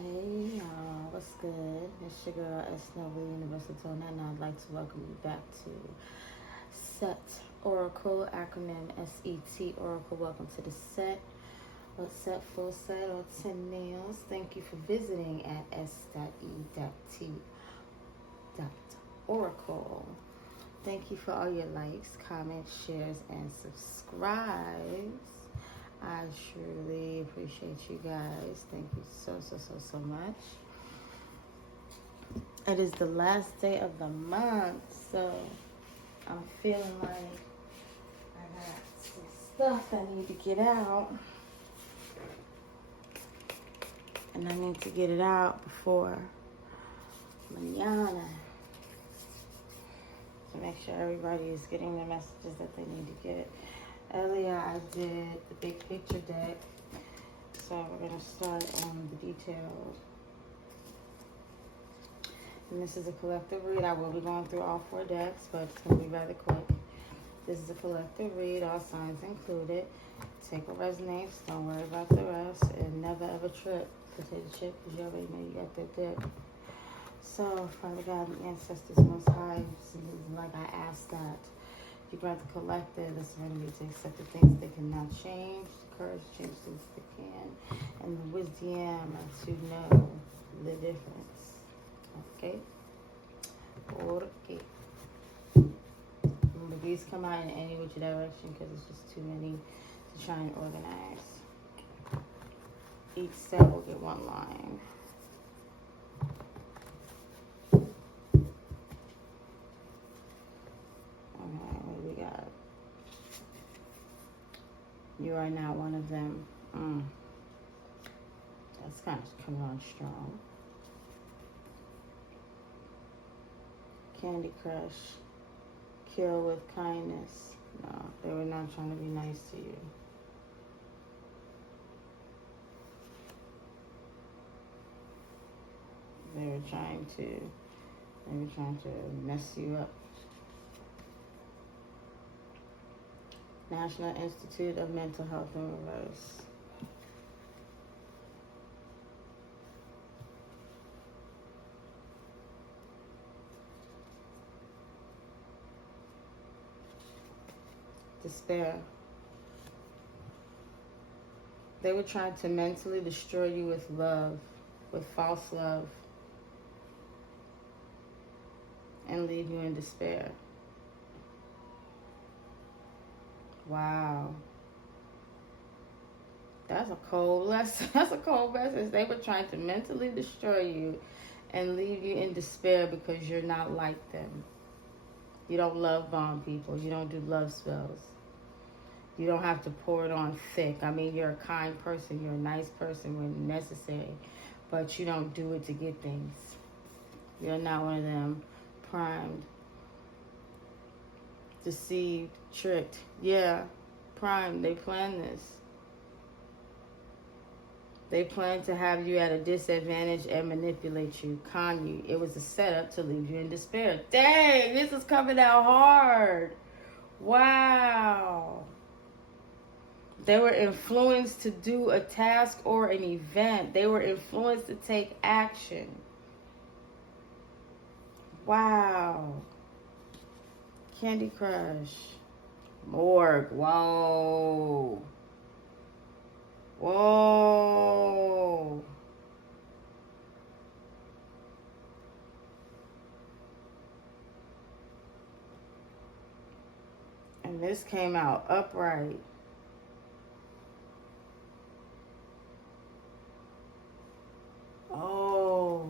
Hey y'all, what's good? It's your girl S.E.T.ORACLE, Universal Tone, and I'd like to welcome you back to S.E.T.ORACLE, acronym S.E.T.ORACLE. Welcome to the set. Let's set full set or 10 nails. Thank you for visiting at S.E.T.Oracle. Thank you for all your likes, comments, shares, and subscribes. I truly appreciate you guys. Thank you so much. It is the last day of the month, so I'm feeling like I got some stuff I need to get out. And I need to get it out before mañana. To make sure everybody is getting the messages that they need to get. Earlier I did the big picture deck, so we're going to start on the details. And this is a collective read. I will be going through all 4 decks, but it's going to be rather quick. This is a collective read, all signs included. Take what resonates, don't worry about the rest, and never ever trip potato chip, because you already know you got that deck. So, Father God and ancestors most high, like I asked that. You grant the collective the serenity to accept the things they cannot change, the courage to change things they can, and the wisdom to know the difference. Okay? Okay. Remember, these come out in any which direction because it's just too many to try and organize. Each set will get 1 line. You are not one of them. That's kind of coming on strong. Candy Crush. Kill with kindness. No, they were not trying to be nice to you. They were trying to mess you up. National Institute of Mental Health in reverse. Despair. They were trying to mentally destroy you with love, with false love, and leave you in despair. Wow. That's a cold lesson. That's a cold message. They were trying to mentally destroy you and leave you in despair because you're not like them. You don't love bomb people. You don't do love spells. You don't have to pour it on thick. I mean, you're a kind person. You're a nice person when necessary. But you don't do it to get things. You're not one of them. Primed. Deceived, tricked. Yeah, primed. They planned this. They planned to have you at a disadvantage and manipulate you, con you. It was a setup to leave you in despair. Dang, this is coming out hard. Wow. They were influenced to do a task or an event. They were influenced to take action. Wow. Candy Crush. Morgue. Whoa. Whoa. And this came out upright. Oh.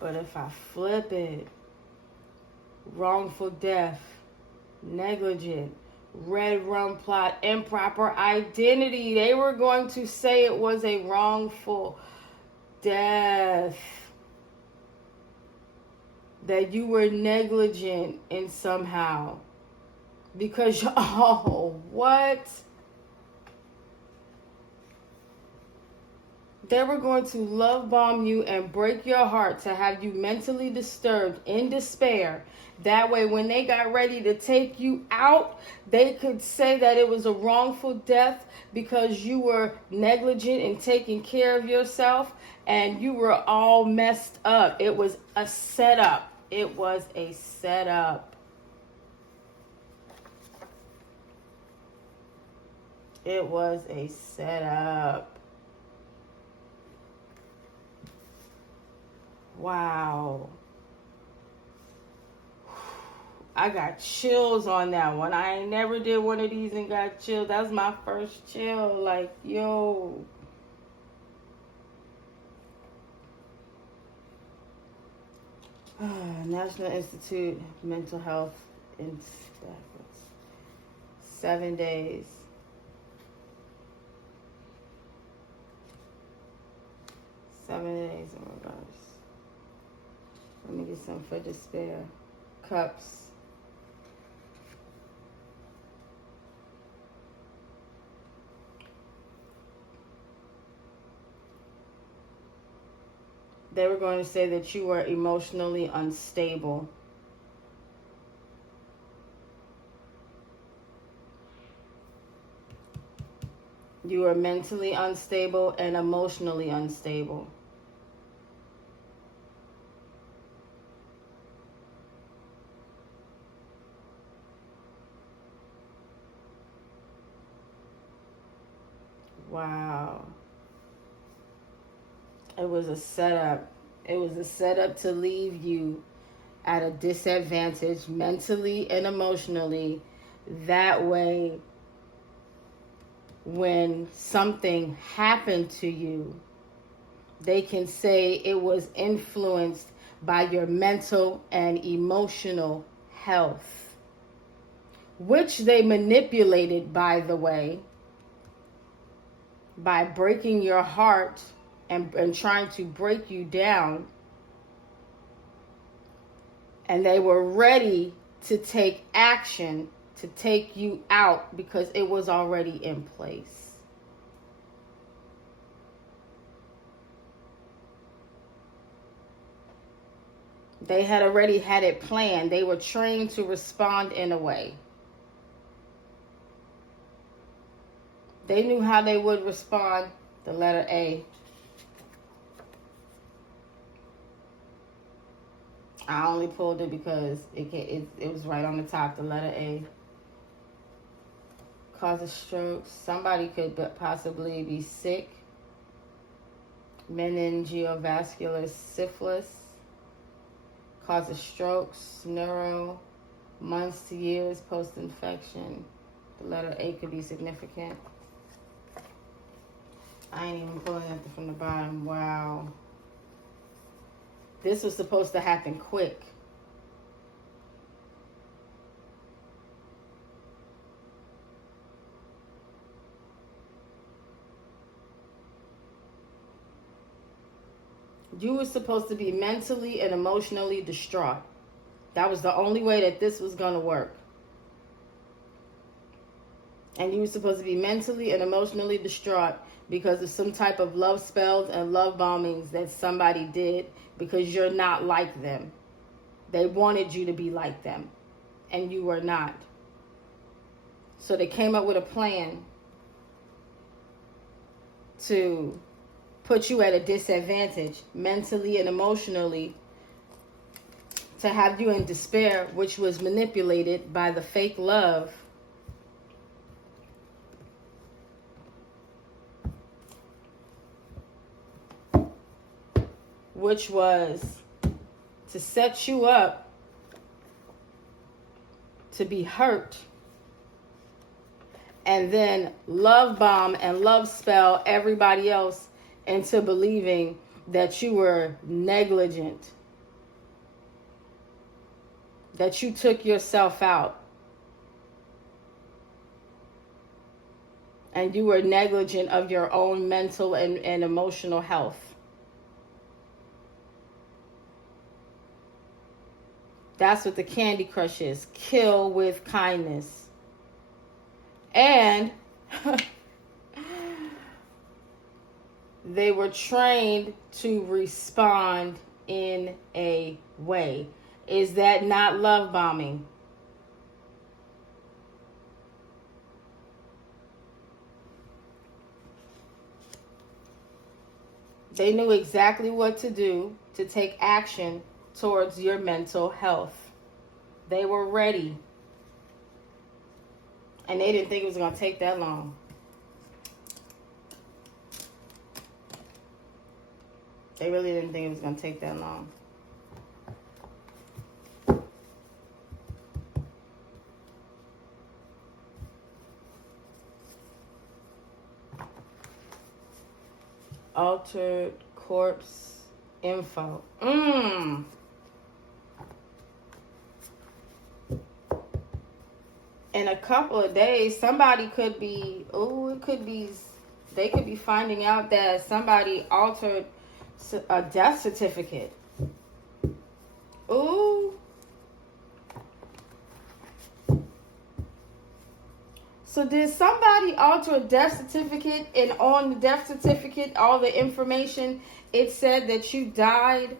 But if I flip it, wrongful death, negligent, red rum plot, improper identity. They were going to say it was a wrongful death. That you were negligent in somehow. Because, oh, what? They were going to love bomb you and break your heart to have you mentally disturbed in despair. That way, when they got ready to take you out, they could say that it was a wrongful death because you were negligent in taking care of yourself and you were all messed up. It was a setup. It was a setup. It was a setup. Wow. I got chills on that one. I ain't never did one of these and got chills. That was my first chill. Like, yo. National Institute of Mental Health in 7 days. 7 days in reverse. Let me get some for despair. Cups. They were going to say that you were emotionally unstable. You were mentally unstable and emotionally unstable. Wow. It was a setup. It was a setup to leave you at a disadvantage mentally and emotionally. That way, when something happened to you, they can say it was influenced by your mental and emotional health, which they manipulated, by the way, by breaking your heart and trying to break you down. And they were ready to take action to take you out because it was already in place. They had already had it planned. They were trained to respond in a way. They knew how they would respond. The letter A. I only pulled it because it was right on the top, the letter A. Causes strokes. Somebody could possibly be sick. Meningeovascular syphilis. Causes strokes. Neuro. Months to years post-infection. The letter A could be significant. I ain't even pulling it from the bottom. Wow. This was supposed to happen quick. You were supposed to be mentally and emotionally distraught. That was the only way that this was going to work. And you were supposed to be mentally and emotionally distraught because of some type of love spells and love bombings that somebody did because you're not like them. They wanted you to be like them, and you were not. So they came up with a plan to put you at a disadvantage mentally and emotionally, to have you in despair, which was manipulated by the fake love which was to set you up to be hurt and then love bomb and love spell everybody else into believing that you were negligent, that you took yourself out, and you were negligent of your own mental and emotional health. That's what the Candy Crush is. Kill with kindness. And They were trained to respond in a way. Is that not love bombing? They knew exactly what to do to take action towards your mental health. They were ready. And they didn't think it was going to take that long. They really didn't think it was going to take that long. Altered corpse info. In a couple of days, somebody could be, they could be finding out that somebody altered a death certificate. Ooh. So did somebody alter a death certificate, and on the death certificate, all the information, it said that you died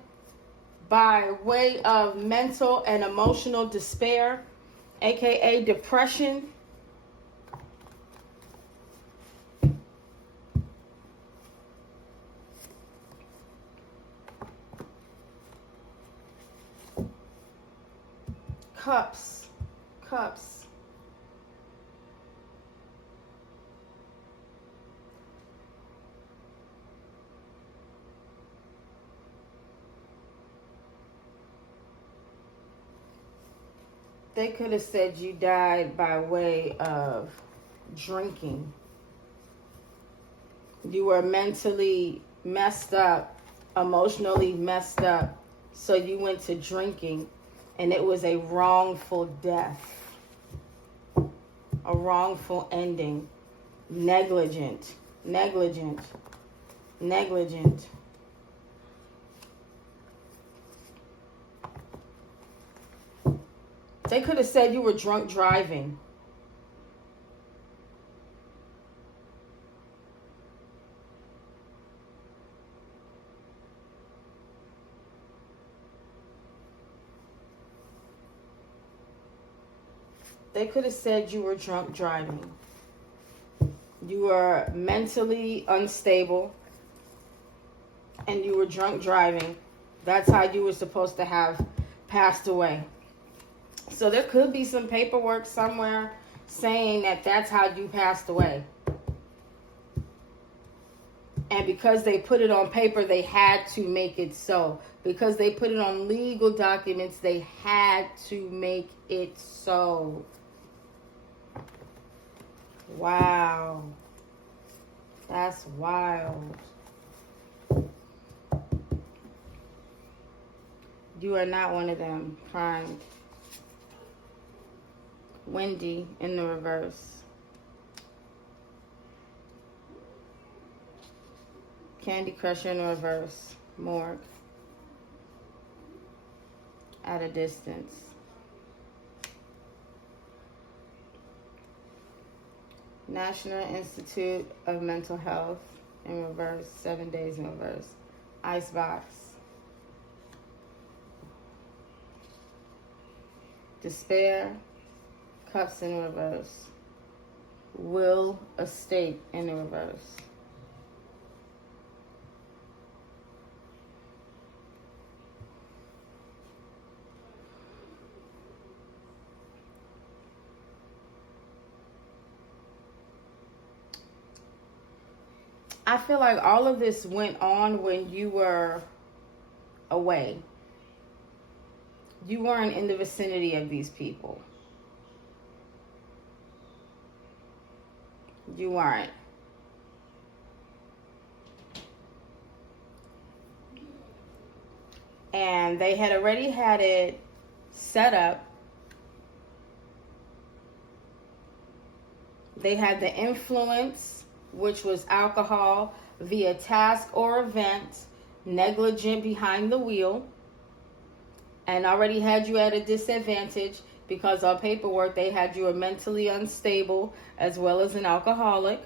by way of mental and emotional despair, aka depression? Cups. They could have said you died by way of drinking. You were mentally messed up, emotionally messed up, so you went to drinking, and it was a wrongful death, a wrongful ending, negligent. They could have said you were drunk driving. They could have said you were drunk driving. You were mentally unstable and you were drunk driving. That's how you were supposed to have passed away. So there could be some paperwork somewhere saying that that's how you passed away. And because they put it on paper, they had to make it so. Because they put it on legal documents, they had to make it so. Wow. That's wild. You are not one of them. Fine. Wendy in the reverse. Candy Crusher in the reverse. Morgue. At a distance. National Institute of Mental Health in reverse. 7 days in reverse. Icebox. Despair. Cups in reverse. Will estate in the reverse. I feel like all of this went on when you were away. You weren't in the vicinity of these people. You weren't. And they had already had it set up. They had the influence, which was alcohol, via task or event, negligent behind the wheel, and already had you at a disadvantage because on paperwork they had you a mentally unstable as well as an alcoholic.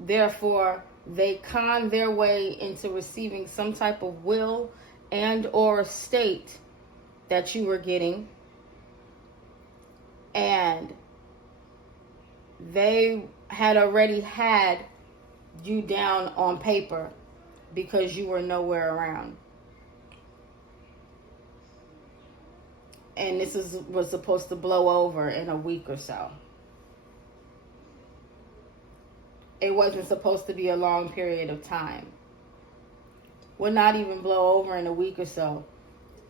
Therefore, they con their way into receiving some type of will and or state that you were getting. And they had already had you down on paper because you were nowhere around. And this was supposed to blow over in a week or so. It wasn't supposed to be a long period of time. Will not even blow over in a week or so.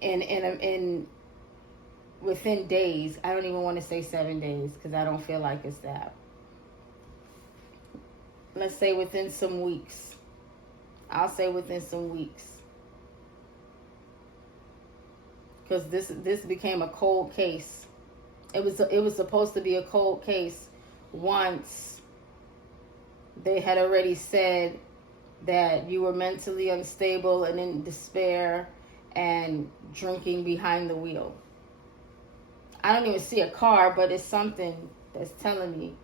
In within days. I don't even want to say 7 days because I don't feel like it's that. Let's say within some weeks. I'll say within some weeks. Because this became a cold case. It was supposed to be a cold case once they had already said that you were mentally unstable and in despair and drinking behind the wheel. I don't even see a car, but it's something that's telling me.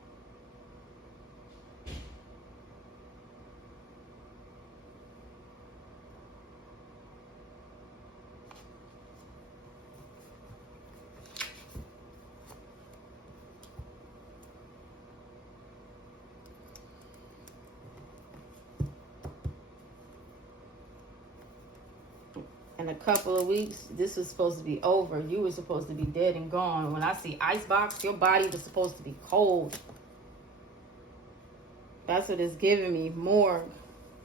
In a couple of weeks, this was supposed to be over. You were supposed to be dead and gone. When I see icebox, your body was supposed to be cold. That's what it's giving me. More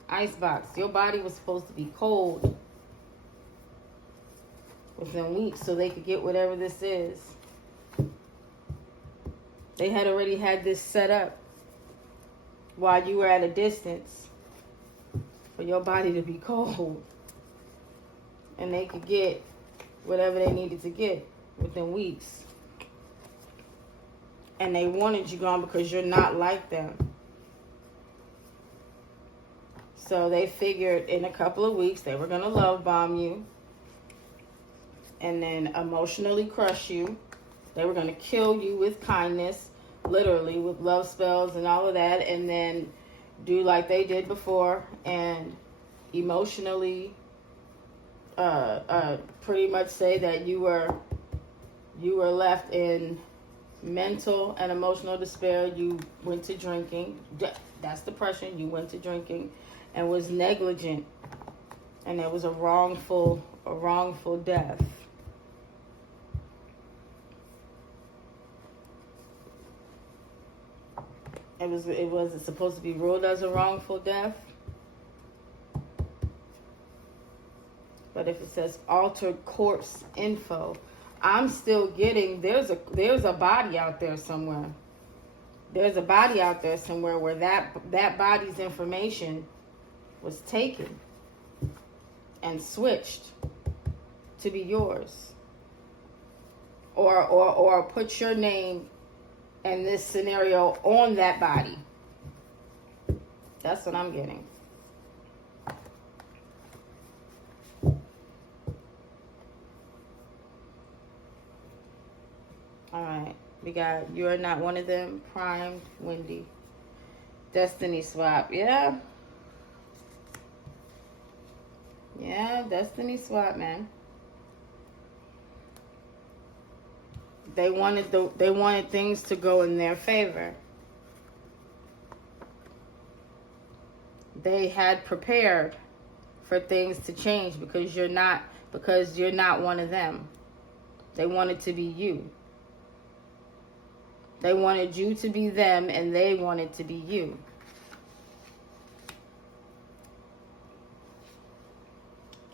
icebox. Your body was supposed to be cold within weeks so they could get whatever this is. They had already had this set up while you were at a distance for your body to be cold. And they could get whatever they needed to get within weeks. And they wanted you gone because you're not like them. So they figured in a couple of weeks they were going to love bomb you. And then emotionally crush you. They were going to kill you with kindness. Literally with love spells and all of that. And then do like they did before. And emotionally pretty much say that you were left in mental and emotional despair. You went to drinking. That's depression. You went to drinking and was negligent, and it was a wrongful death. It was supposed to be ruled as a wrongful death. But if it says altered corpse info, I'm still getting there's a body out there somewhere. There's a body out there somewhere where that body's information was taken and switched to be yours. Or put your name in this scenario on that body. That's what I'm getting. All right, we got You're Not One of Them, Prime, Wendy. Destiny swap, yeah. Yeah, destiny swap, man. They wanted things to go in their favor. They had prepared for things to change because you're not one of them. They wanted to be you. They wanted you to be them, and they wanted to be you.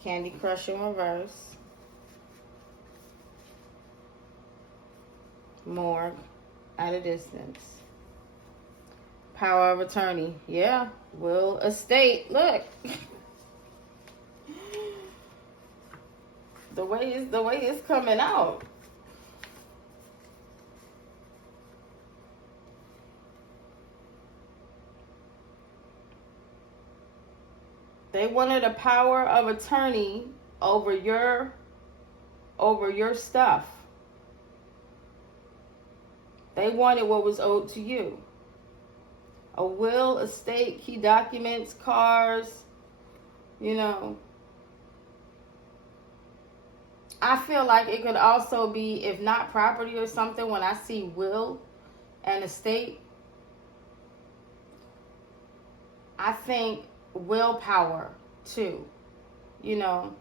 Candy Crush in reverse. Morgue at a distance. Power of attorney. Yeah. Will estate. Look. the way it's coming out. They wanted a power of attorney over your stuff. They wanted what was owed to you. A will, estate, key documents, cars, you know. I feel like it could also be, if not property or something, when I see will and estate, I think willpower too, you know,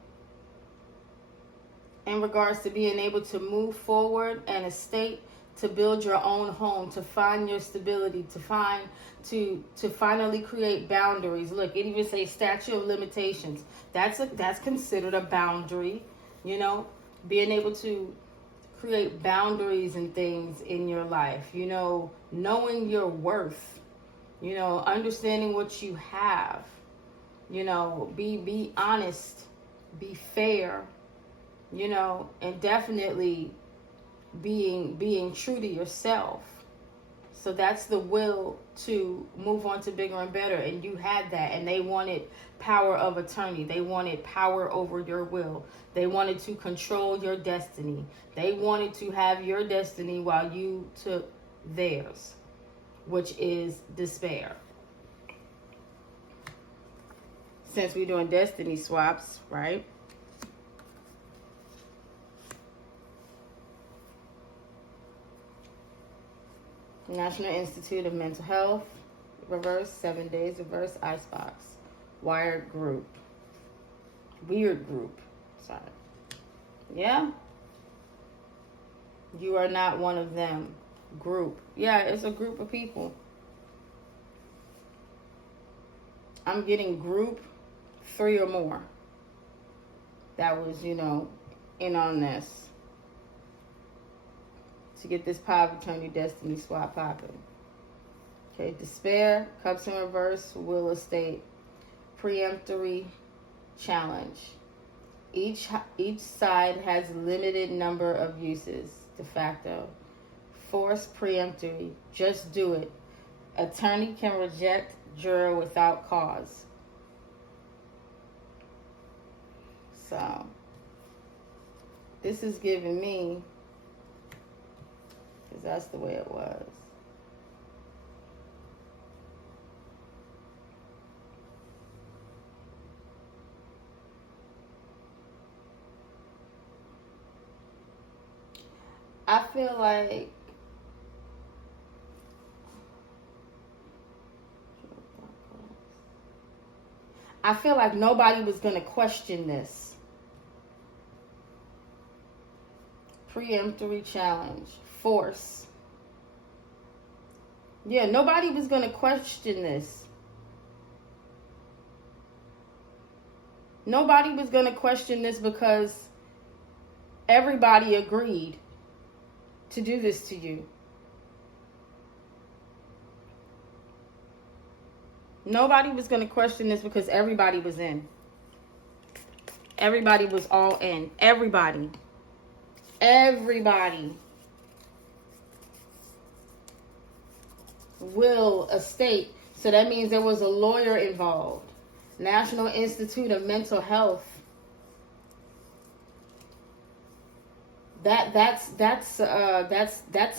in regards to being able to move forward, and estate, to build your own home, to find your stability, to finally create boundaries. Look, it even says statute of limitations. That's considered a boundary, you know, being able to create boundaries and things in your life, you know, knowing your worth, you know, understanding what you have, you know, be honest, be fair, you know, and definitely being true to yourself. So that's the will to move on to bigger and better. And you had that, and they wanted power of attorney. They wanted power over your will. They wanted to control your destiny. They wanted to have your destiny while you took theirs, which is despair. Since we're doing destiny swaps, right? National Institute of Mental Health, reverse, 7 days, reverse, icebox, wired group, weird group, sorry. Yeah? You are not one of them. Group. Yeah, it's a group of people. I'm getting group 3 or more. That was, you know, in on this. To get this power of attorney destiny swap popping. Okay, despair, cups in reverse, will, estate, preemptory challenge. Each side has limited number of uses. De facto. Force, preemptory, just do it. Attorney can reject juror without cause. So this is giving me, because that's the way it was. I feel like nobody was going to question this. Preemptory challenge. Force. Yeah, nobody was going to question this. Nobody was going to question this because everybody agreed to do this to you. Nobody was going to question this because everybody was in. Everybody was all in. Everybody. Will, estate. So that means there was a lawyer involved. National Institute of Mental Health. That's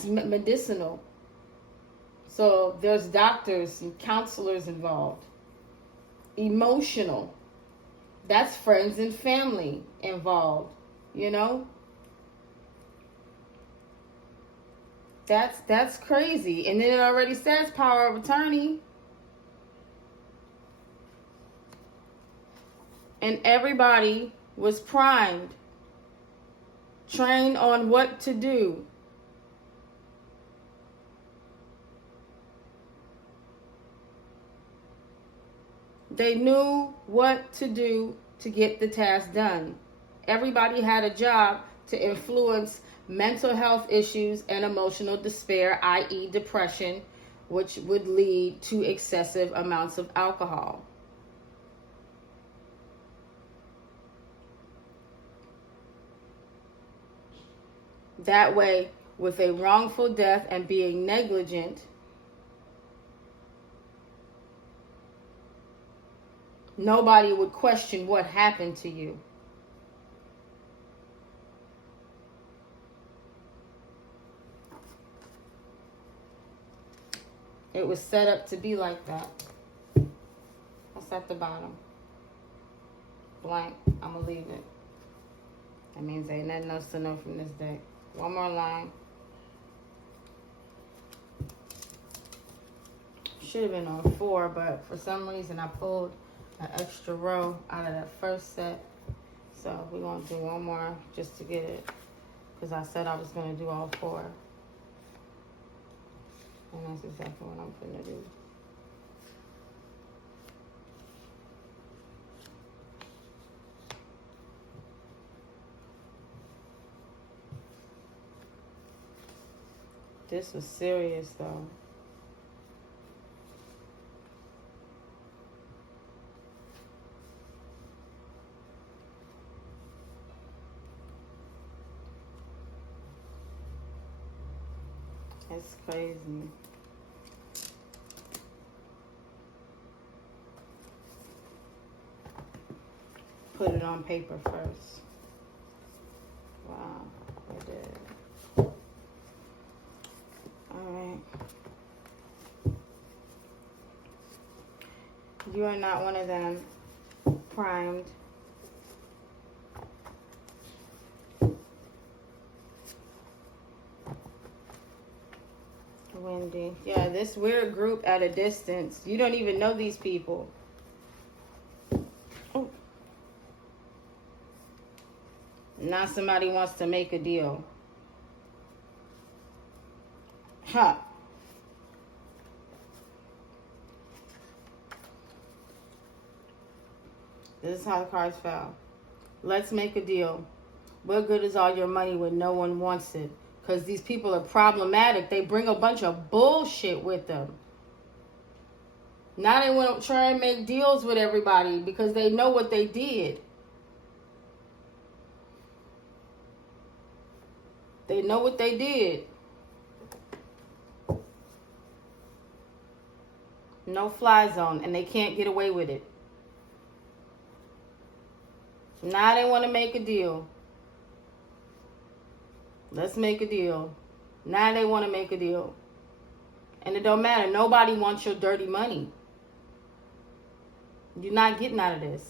medicinal. So there's doctors and counselors involved. Emotional. That's friends and family involved, you know? That's crazy. And then it already says power of attorney. And everybody was primed, trained on what to do. They knew what to do to get the task done. Everybody had a job to influence mental health issues and emotional despair, i.e. depression, which would lead to excessive amounts of alcohol. That way, with a wrongful death and being negligent, nobody would question what happened to you. It was set up to be like that. That's at the bottom. Blank. I'm going to leave it. That means ain't nothing else to know from this deck. One more line. Should have been on 4, but for some reason I pulled an extra row out of that first set. So we're going to do one more just to get it. Because I said I was going to do all 4. And that's exactly what I'm going to do. This was serious though. It's crazy. Put it on paper first. Wow, I did. Alright. You are not one of them. Primed. Wendy. Yeah, this weird group at a distance. You don't even know these people. Oh. Now somebody wants to make a deal. Huh. This is how the cards fell. Let's make a deal. What good is all your money when no one wants it? Because these people are problematic. They bring a bunch of bullshit with them. Now they want to try and make deals with everybody because they know what they did. They know what they did. No fly zone, and they can't get away with it. Now they want to make a deal. Let's make a deal. Now they want to make a deal. And it don't matter. Nobody wants your dirty money. You're not getting out of this.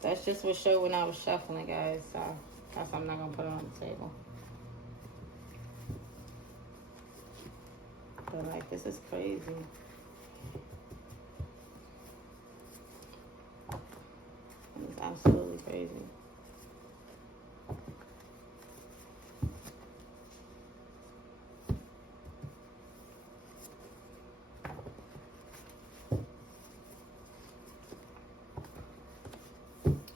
That's just what showed when I was shuffling, guys. So that's why I'm not going to put it on the table. But like, this is crazy. It's absolutely crazy.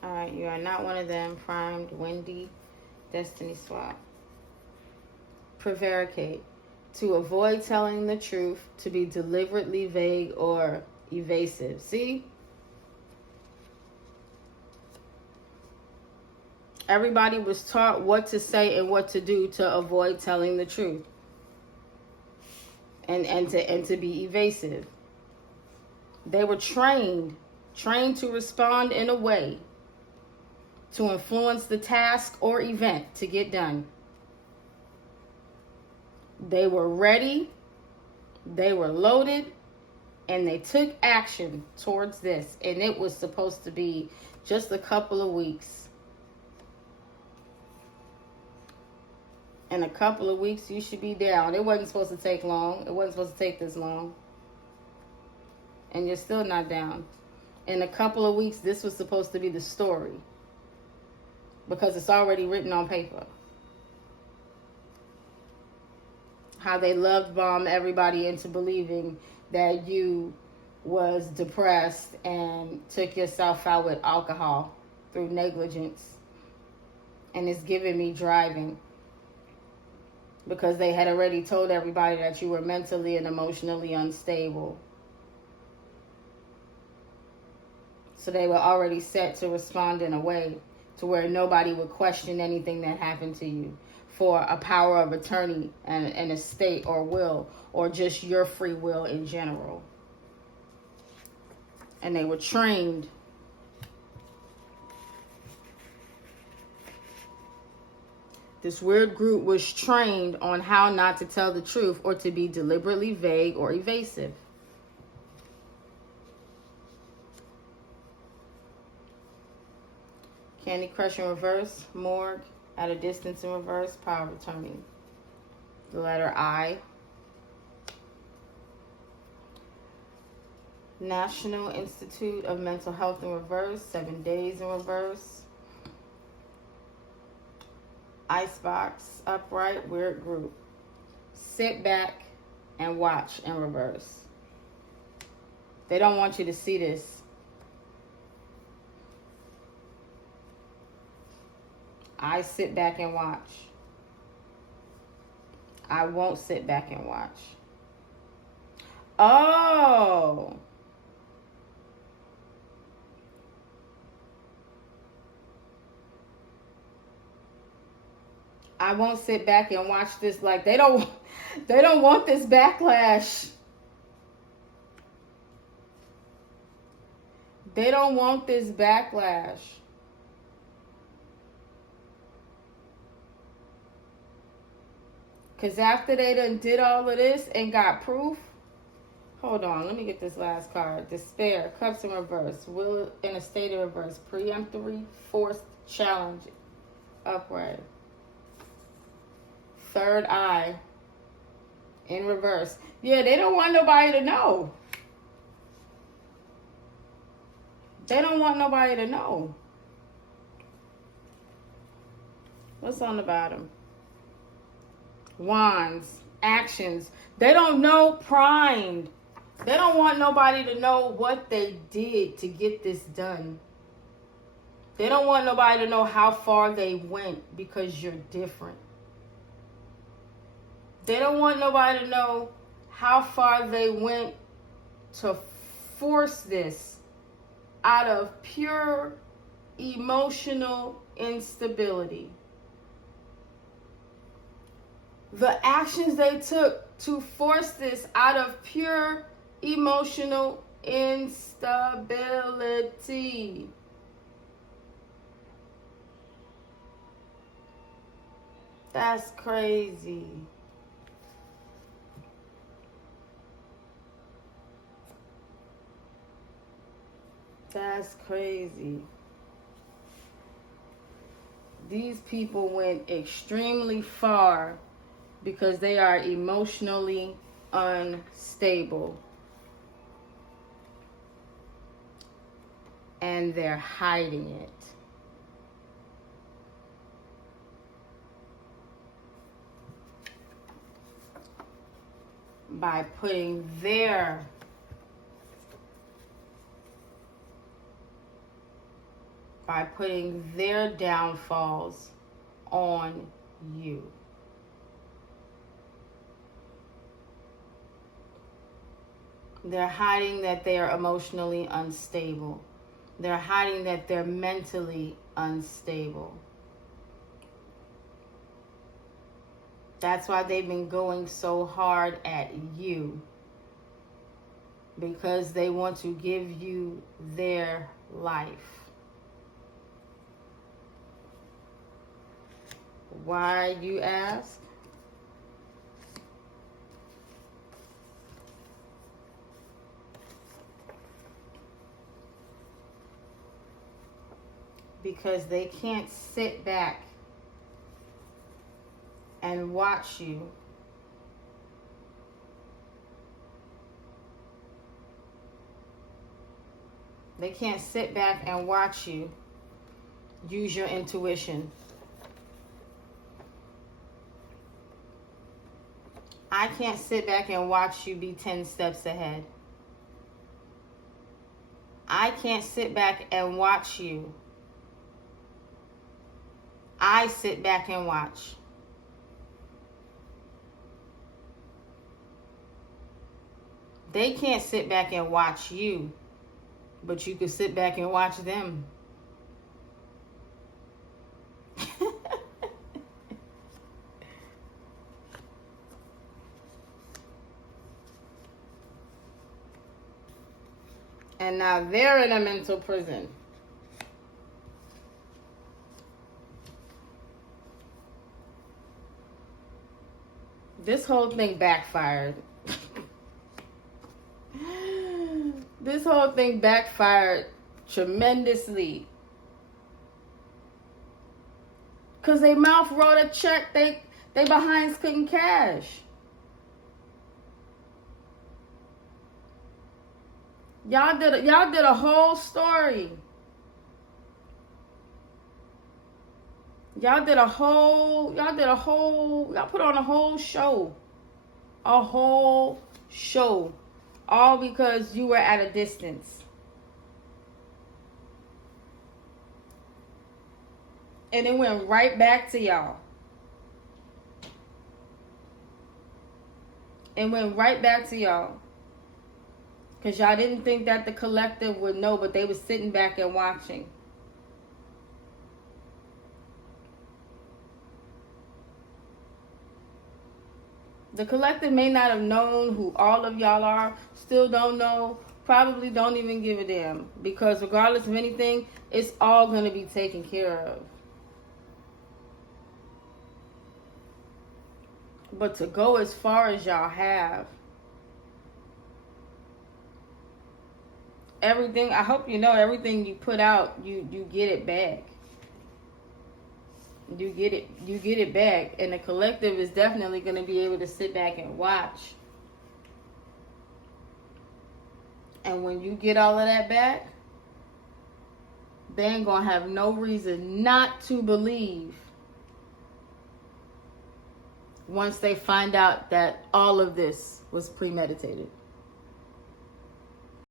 Alright, you are not one of them. Primed, Wendy, Destiny Swap. Prevaricate. To avoid telling the truth, to be deliberately vague or evasive. See? Everybody was taught what to say and what to do to avoid telling the truth. And to be evasive. They were trained to respond in a way to influence the task or event to get done. They were ready, they were loaded, and they took action towards this. And it was supposed to be just a couple of weeks. In a couple of weeks, you should be down. It wasn't supposed to take long. It wasn't supposed to take this long. And you're still not down. In a couple of weeks, this was supposed to be the story. Because it's already written on paper. How they love bomb everybody into believing that you was depressed and took yourself out with alcohol through negligence. And it's giving me driving. Because they had already told everybody that you were mentally and emotionally unstable. So they were already set to respond in a way to where nobody would question anything that happened to you for a power of attorney and an estate or will, or just your free will in general. And they were trained This weird group was trained on how not to tell the truth or to be deliberately vague or evasive. Candy Crush in reverse, morgue, at a distance in reverse, power of attorney. The letter I. National Institute of Mental Health in reverse, 7 days in reverse. Icebox, upright, weird group. Sit back and watch in reverse. They don't want you to see this. I sit back and watch. I won't sit back and watch. Oh. I won't sit back and watch this. Like they don't want this backlash. They don't want this backlash. Because after they done did all of this and got proof. Hold on, let me get this last card. Despair, cups in reverse. Will in a state of reverse. Preemptory, forced challenge. Upright. Third eye in reverse. Yeah, they don't want nobody to know. They don't want nobody to know. What's on the bottom? Wands, actions. They don't know, primed. They don't want nobody to know what they did to get this done. They don't want nobody to know how far they went because you're different. They don't want nobody to know how far they went to force this out of pure emotional instability. The actions they took to force this out of pure emotional instability. That's crazy. That's crazy. These people went extremely far because they are emotionally unstable. And they're hiding it. By putting their downfalls on you. They're hiding that they are emotionally unstable. They're hiding that they're mentally unstable. That's why they've been going so hard at you. Because they want to give you their life. Why, you ask? Because they can't sit back and watch you They can't sit back and watch you use your intuition. I can't sit back and watch you be 10 steps ahead. I can't sit back and watch you. I sit back and watch. They can't sit back and watch you, but you can sit back and watch them. And now they're in a mental prison. This whole thing backfired. This whole thing backfired tremendously. Because they mouth wrote a check they behinds couldn't cash. Y'all did a whole story. Y'all put on a whole show. A whole show. All because you were at a distance. And it went right back to y'all. It went right back to y'all. Because y'all didn't think that the collective would know, but they were sitting back and watching. The collective may not have known who all of y'all are, still don't know, probably don't even give a damn. Because regardless of anything, it's all going to be taken care of. But to go as far as y'all have, everything, I hope you know, everything you put out, you get it back. You get it back. And the collective is definitely going to be able to sit back and watch. And when you get all of that back, they ain't going to have no reason not to believe once they find out that all of this was premeditated.